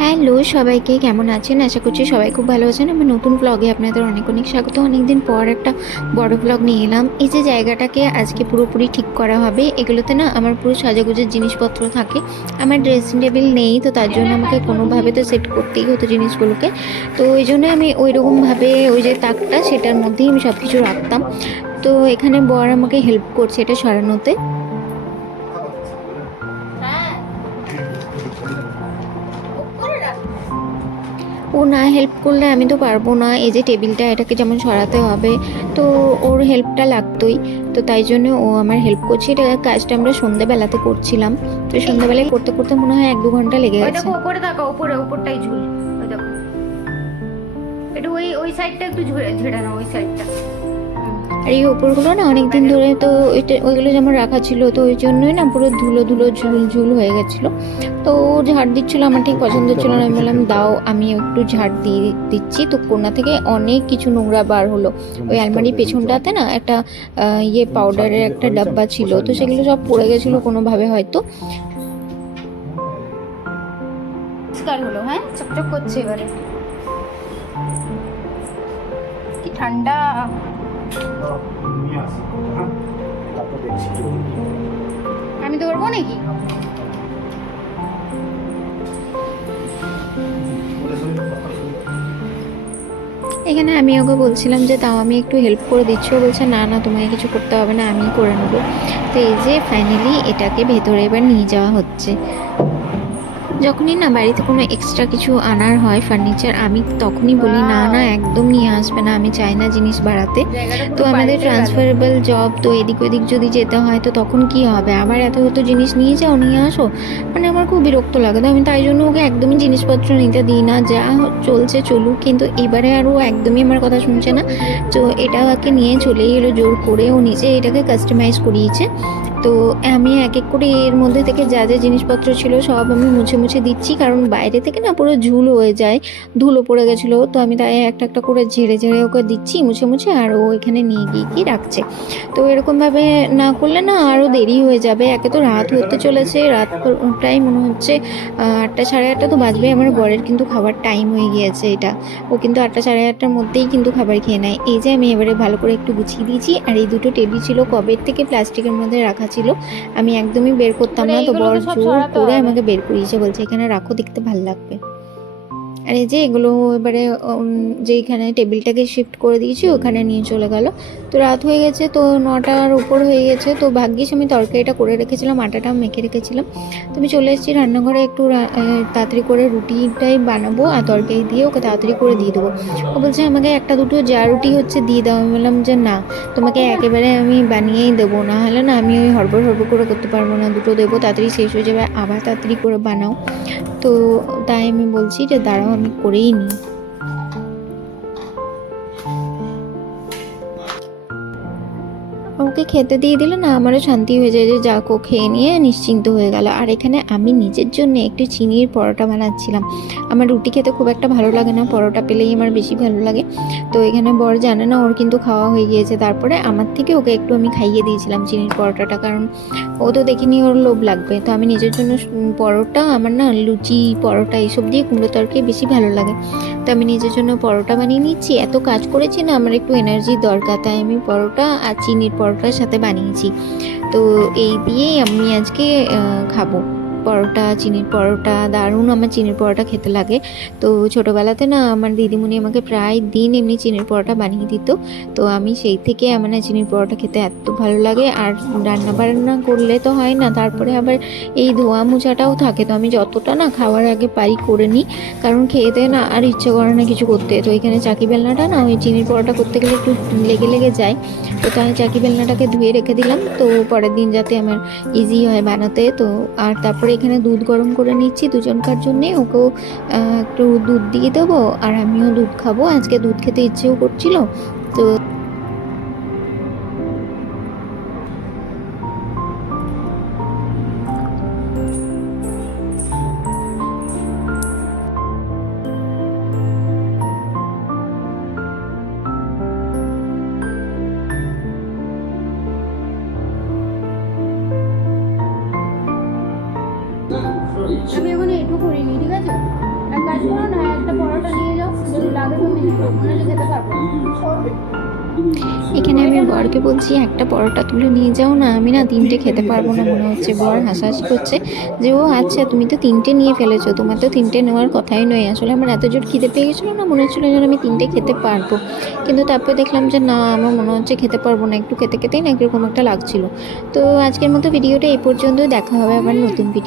Hello সবাইকে, কেমন আছেন? আশা করছি সবাই খুব ভালো আছেন। আমার নতুন ব্লগে আপনাদের অনেক অনেক স্বাগত। অনেকদিন পর একটা বড় ব্লগ নিয়ে এলাম। এই যে জায়গাটাকে আজকে পুরোপুরি ঠিক করা হবে, এগুলোতে না আমার পুরো সাজাগুজের জিনিসপত্র থাকে। আমার ড্রেসিং টেবিল নেই, তো তার জন্য আমাকে কোনোভাবে তো সেট করতেই হতো জিনিসগুলোকে। তো ওই জন্য আমি ওই রকমভাবে ওই যে তাকটা, সেটার মধ্যেই আমি সব কিছু রাখতাম। তো এখানে বর আমাকে হেল্প করছে এটা সরানোতে। ও না হেল্প করলে আমি তো পারব না। এই যে টেবিলটা এটাকে যেমন সরাতে হবে তো ওর হেল্পটা লাগতোই। তো তাই জন্য ও আমার হেল্প করছে। এটা কাজটা আমরা সন্ধ্যাবেলাতে করছিলাম। তো সন্ধ্যাবেলায় করতে করতে মনে হয় এক দু ঘণ্টা লেগে গেছে। দেখো উপরে দেখো উপরে উপরটাই ঝুল। একটু ওই ওই সাইডটা একটু ঝুড়ে ঝেড়ে নাও ওই সাইডটা আর এই ওপরগুলো না অনেক দিন ধরে তো ওইটা ওইগুলো যেমন রাখা ছিল তো ওই জন্যই না পুরো ধুলো ধুলো ঝুল ঝুল হয়ে গেছিল। তো ঝাড় দিচ্ছিল আমার ঠিক পছন্দ ছিল না। আমি বললাম দাও আমি একটু ঝাড় দিয়ে দিচ্ছি। তো কোনা থেকে অনেক কিছু নোংরা বার হলো। ওই আলমারির পেছনটাতে না একটা ইয়ে পাউডারের একটা ডাব্বা ছিল। তো সেগুলো সব পড়ে গেছিল কোনোভাবে হয়তো। পরিষ্কার হলো হ্যাঁ? চকচক করছে এবারে। কি ঠান্ডা। আমি ধরবো নাকি এখানে আমি ওকে বলছিলাম যে তাও আমি একটু হেল্প করে দিচ্ছি। ও বলছে, না না, তোমাকে কিছু করতে হবে না আমি করে নেব। তো এই যে ফাইনালি এটাকে ভেতরে এবার নিয়ে যাওয়া হচ্ছে। যখনই না বাড়িতে কোনো এক্সট্রা কিছু আনার হয় ফার্নিচার আমি তখনই বলি, না না, একদম নিয়ে আসবে না, আমি চাই না জিনিস বাড়াতে। তো আমাদের ট্রান্সফারেবল জব তো এদিক ওদিক যদি যেতে হয়, তো তখন কি হবে? আবার এত এত জিনিস নিয়ে যাও, নিয়ে আসো। মানে আমার খুব বিরক্ত লাগে তো, আমি তাই জন্য ওকে একদমই জিনিসপত্র নিতে দিই না। যা চলছে চলুক, কিন্তু এবারে আরও একদমই আমার কথা শুনছে না। তো এটাকে নিয়ে চলেই এলো, জোর করে ও নিজে এটাকে কাস্টমাইজ করিয়েছে। তো আমি এক এক করে এর মধ্যে থেকে যা যা জিনিসপত্র ছিল সব আমি মুছে মুছে দিচ্ছি, কারণ বাইরে থেকে না পুরো ঝুল হয়ে যায়, ধুলো পড়ে গেছিল। তো আমি তাই একটা একটা করে ঝেড়ে ঝেড়ে ওকে দিচ্ছি, মুছে মুছে আর ও এখানে নিয়ে গিয়ে কি রাখছে। তো এরকমভাবে না করলে না আরও দেরি হয়ে যাবে। একে তো রাত হতে চলেছে, রাত প্রায় মনে হচ্ছে আটটা সাড়ে আটটা তো বাজবে আমার বরের কিন্তু খাবার টাইম হয়ে গিয়েছে এটা। ও কিন্তু আটটা সাড়ে আটটার মধ্যেই কিন্তু খাবার খেয়ে নেয়। এই যে আমি এবারে ভালো করে একটু গুছিয়ে দিয়েছি, আর এই দুটো টেবিল ছিল কবের থেকে প্লাস্টিকের মধ্যে রাখা ছিল। আমি একদমই বের করতাম না তো তো সব জোর করে আমাকে বের করিয়েছে বলছে এখানে রাখো দেখতে ভালো লাগবে। আর এই যে এগুলো এবারে যেইখানে টেবিলটাকে শিফট করে দিয়েছি, ওখানে নিয়ে চলে গেল। তো রাত হয়ে গেছে, তো নটার উপর হয়ে গেছে। তো ভাগ্যিস আমি তরকারিটা করে রেখেছিলাম আটাটা মেখে রেখেছিলাম। তো আমি চলে এসেছি রান্নাঘরে একটু তাড়াতাড়ি করে রুটিটাই বানাবো আর তরকারি দিয়ে ওকে তাড়াতাড়ি করে দিয়ে দেবো। ও বলছে, আমাকে একটা দুটো যা রুটি হচ্ছে দিয়ে দাও। আমি বললাম যে, না, তোমাকে একেবারে আমি বানিয়েই দেবো। না হলে না আমি ওই হড়বড় হড়বড় করে করতে পারব না। দুটো দেবো, তাড়াতাড়ি শেষ হয়ে যাবে, আবার তাড়াতাড়ি করে বানাও। তো তাই আমি বলছি যে দাঁড়াও আমি করেই নিই। ওকে খেতে দিয়ে দিলে না আমারও শান্তি হয়ে যায় যে যাক ও খেয়ে নিয়ে নিশ্চিন্ত হয়ে গেল। আর এখানে আমি নিজের জন্য একটু চিনির পরোটা বানাচ্ছিলাম। আমার রুটি খেতে খুব একটা ভালো লাগে না, পরোটা পেলেই আমার বেশি ভালো লাগে। তো এখানে বর জানে না ওর কিন্তু খাওয়া হয়ে গিয়েছে। তারপরে আমার থেকে ওকে একটু আমি খাইয়ে দিয়েছিলাম চিনির পরোটাটা, কারণ ও তো দেখিনি ওর লোভ লাগবে। তো আমি নিজের জন্য পরোটা, আমার না লুচি, পরোটা এইসব দিয়ে কুমড়ো তরকারি বেশি ভালো লাগে। তো আমি নিজের জন্য পরোটা বানিয়ে নিচ্ছি। এত কাজ করেছি না, আমার একটু এনার্জির দরকার। তাই আমি পরোটা আর চিনির পরোটার সাথে বানিয়েছি। তো এই দিয়েই আমি আজকে খাব। পরোটা, চিনির পরোটা, দারুণ আমার চিনির পরোটা খেতে লাগে। তো ছোটোবেলাতে না আমার দিদিমণি আমাকে প্রায় দিন এমনি চিনির পরোটা বানিয়ে দিত। তো আমি সেই থেকে আমার না চিনির পরোটা খেতে এত ভালো লাগে। আর রান্না বান্না করলে তো হয় না, তারপরে আবার এই ধোয়া মোছাটাও থাকে। তো আমি যতটা না খাওয়ার আগে পারি করে নিই। কারণ খেতে না আর ইচ্ছে করে না কিছু করতে। তো এখানে চাকি বেলনাটা না ওই চিনির পরোটা করতে গেলে একটু লেগে লেগে যায়। তো তাই চাকি বেলনাটাকে ধুয়ে রেখে দিলাম। তো পরের দিন যাতে আমার ইজি হয় বানাতে। তো আর তারপরে এখানে দুধ গরম করে নিচ্ছি দুজনকার জন্যে। ওকেও একটু দুধ দিয়ে দেবো, আর আমিও দুধ খাব। আজকে দুধ খেতে ইচ্ছেও করছিল। আমি এখন এটু করিনি, ঠিক আছে? এক কাজ করো না, একটা পরোটা নিয়ে যাও, যদি লাগে নিও মনে হচ্ছে খেতে পারব এখানে আমি বরকে বলছি, একটা পরোটা তুলে নিয়ে যাও না, আমি না তিনটে খেতে পারব না মনে হচ্ছে, বর হাসাহাসি করছে যে, ও আচ্ছা তুমি তো তিনটে নিয়ে ফেলেছো, তোমার তো তিনটে নেওয়ার কথাই নয়, আসলে আমার এত জোর খিদে পেয়ে গেছিল না, মনে হচ্ছিল যেন আমি তিনটে খেতে পারব। কিন্তু তারপরে দেখলাম যে, না, আমার মনে হচ্ছে খেতে পারব না, একটু খেতে খেতেই না, এরকম একটা লাগছিল। তো আজকের মতো ভিডিওটা এই পর্যন্ত দেখা হবে আবার নতুন ভিডিও